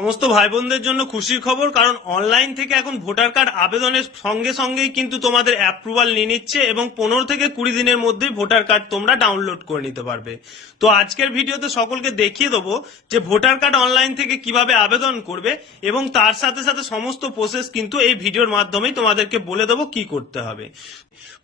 সমস্ত ভাই বোনদের জন্য খুশির খবর, কারণ অনলাইন থেকে এখন ভোটার কার্ড আবেদনের সঙ্গে সঙ্গেই কিন্তু তোমাদের অ্যাপ্রুভাল নিয়ে নিচ্ছে এবং 15 থেকে 20 দিনের মধ্যেই ভোটার কার্ড তোমরা ডাউনলোড করে নিতে পারবে। তো আজকের ভিডিওতে সকলকে দেখিয়ে দেবো যে ভোটার কার্ড অনলাইন থেকে কিভাবে আবেদন করবে এবং তার সাথে সাথে সমস্ত প্রসেস কিন্তু এই ভিডিওর মাধ্যমেই তোমাদেরকে বলে দেবো কি করতে হবে।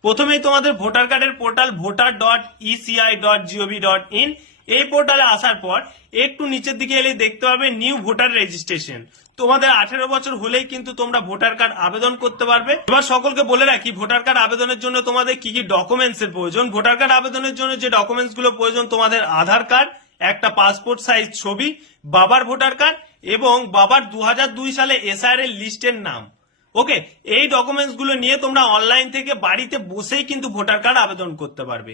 প্রথমেই তোমাদের ভোটার কার্ডের পোর্টাল voter.eci.gov.in, এই পোর্টালে আসার পর একটু নিচের দিকে এলে দেখতে পাবে নিউ ভোটার রেজিস্ট্রেশন। তোমাদের 18 বছর হলেই কিন্তু তোমরা ভোটার কার্ড আবেদন করতে পারবে। এবার সকলকে বলে রাখি ভোটার কার্ড আবেদনের জন্য তোমাদের কি কি ডকুমেন্টস এর প্রয়োজন। ভোটার কার্ড আবেদনের জন্য যে ডকুমেন্টস গুলো প্রয়োজন, তোমাদের আধার কার্ড, একটা পাসপোর্ট সাইজ ছবি, বাবার ভোটার কার্ড এবং বাবার 2002 সালে এসআইআর এর লিস্টের নাম। ওকে, এই ডকুমেন্টস গুলো নিয়ে তোমরা অনলাইন থেকে বাড়িতে বসেই কিন্তু ভোটার কার্ড আবেদন করতে পারবে।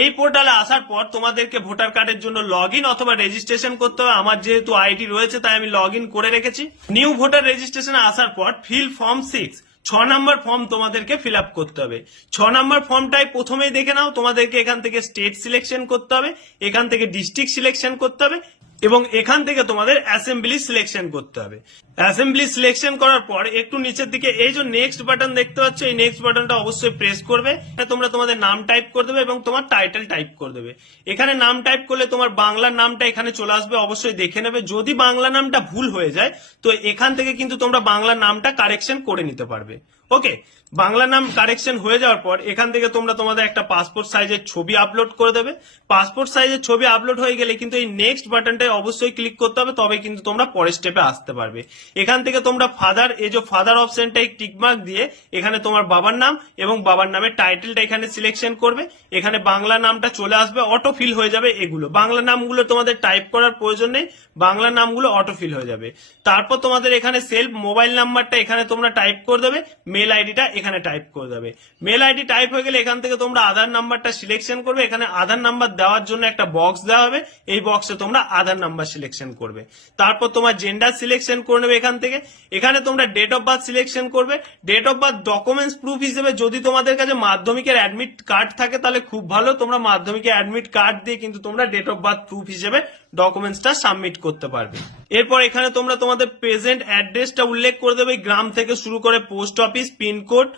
এই পোর্টালে আসার পর তোমাদেরকে ভোটার কার্ডের জন্য লগ ইন অথবা রেজিস্ট্রেশন করতে হবে। আমার যেহেতু আইডি রয়েছে তাই আমি লগ ইন করে রেখেছি। নিউ ভোটার রেজিস্ট্রেশনে আসার পর ফিল ফর্ম 6, 6 নম্বর ফর্ম তোমাদেরকে ফিল আপ করতে হবে। 6 নম্বর ফর্মটাই প্রথমেই দেখে নাও, তোমাদেরকে এখান থেকে স্টেট সিলেকশন করতে হবে, এখান থেকে ডিস্ট্রিক্ট সিলেকশন করতে হবে এবং এখান থেকে তোমাদের অ্যাসেম্বলি সিলেকশন করতে হবে। অ্যাসেম্বলি সিলেকশন করার পর একটু নিচের দিকে এই যে নেক্সট বাটন দেখতে পাচ্ছ, এই নেক্সট বাটনটা অবশ্যই প্রেস করবে। তোমরা তোমাদের নাম টাইপ করে দেবে এবং তোমার টাইটেল টাইপ করে দেবে। এখানে নাম টাইপ করলে তোমার বাংলা নামটা এখানে চলে আসবে, অবশ্যই দেখে নেবে। যদি বাংলা নামটা ভুল হয়ে যায় তো এখান থেকে কিন্তু তোমরা বাংলা নামটা কারেকশন করে নিতে পারবে। ওকে, বাংলা নাম কারেকশন হয়ে যাওয়ার পর এখান থেকে তোমরা তোমাদের একটা পাসপোর্ট সাইজের ছবি আপলোড করে দেবে। পাসপোর্ট সাইজের ছবি আপলোড হয়ে গেলে কিন্তু এই নেক্সট বাটনটায় অবশ্যই ক্লিক করতে হবে, তবে কিন্তু তোমরা পরের স্টেপে আসতে পারবে। এখান থেকে তোমরা ফাদার, এই যে ফাদার অপশনটাই টিকমার্ক দিয়ে এখানে তোমার বাবার নাম এবং বাবার নামের টাইটেলটা এখানে সিলেকশন করবে। এখানে বাংলা নামটা চলে আসবে, অটো ফিল হয়ে যাবে। এগুলো বাংলা নামগুলো তোমাদের টাইপ করার প্রয়োজন নেই, বাংলা নামগুলো অটো ফিল হয়ে যাবে। তারপর তোমাদের এখানে সেলফ মোবাইল নাম্বারটা এখানে তোমরা টাইপ করে দেবে, মেল আইডিটা এখানে টাইপ করে দেবে। মেল আইডি টাইপ হয়ে গেলে এখান থেকে তোমরা আধার নাম্বারটা সিলেকশন করবে। এখানে আধার নাম্বার দেওয়ার জন্য একটা বক্স দেওয়া হবে, এই বক্সে তোমরা আধার নাম্বার সিলেকশন করবে। তারপর তোমার জেন্ডার সিলেকশন করে নেবে। এখান থেকে এখানে তোমরা ডেট অফ বার্থ সিলেকশন করবে। Date of birth documents proof হিসেবে যদি তোমাদের কাছে মাধ্যমিকের অ্যাডমিট কার্ড থাকে তাহলে খুব ভালো, তোমরা মাধ্যমিকের অ্যাডমিট কার্ড দিয়ে কিন্তু তোমরা ডেট অফ বার্থ প্রুফ হিসেবে ডকুমেন্টসটা সাবমিট করতে পারবে। এরপর এখানে তোমরা তোমাদের প্রেজেন্ট অ্যাড্রেসটা উল্লেখ করে দেবে, গ্রাম থেকে শুরু করে পোস্ট অফিস, পিনকোড,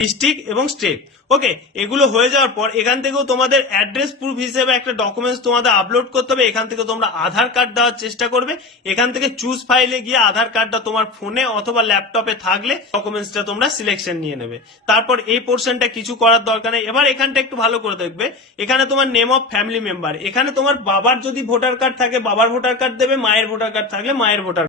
ডিস্ট্রিক্ট এবং স্টেট। ওকে, এগুলো হয়ে যাওয়ার পর এখান থেকেও তোমাদের অ্যাড্রেস প্রুফ হিসেবে একটা ডকুমেন্টস তোমাদের আপলোড করতে হবে। এখান থেকে তোমরা আধার কার্ড দেওয়ার চেষ্টা করবে। এখান থেকে চুজ ফাইলে গিয়ে আধার কার্ডটা তোমার ফোনে অথবা ল্যাপটপে থাকলে ডকুমেন্টসটা তোমরা সিলেকশন নিয়ে নেবে। তারপর এই পোর্শনটা কিছু করার দরকার নেই। এবার এখানটা একটু ভালো করে দেখবে, এখানে তোমার নেম অফ ফ্যামিলি মেম্বার, এখানে তোমার বাবার যদি ভোটার কার্ড থাকে বাবার ভোটার কার্ড দেবে, মায়ের ভোটার কার্ড থাকলে মায়ের ভোটার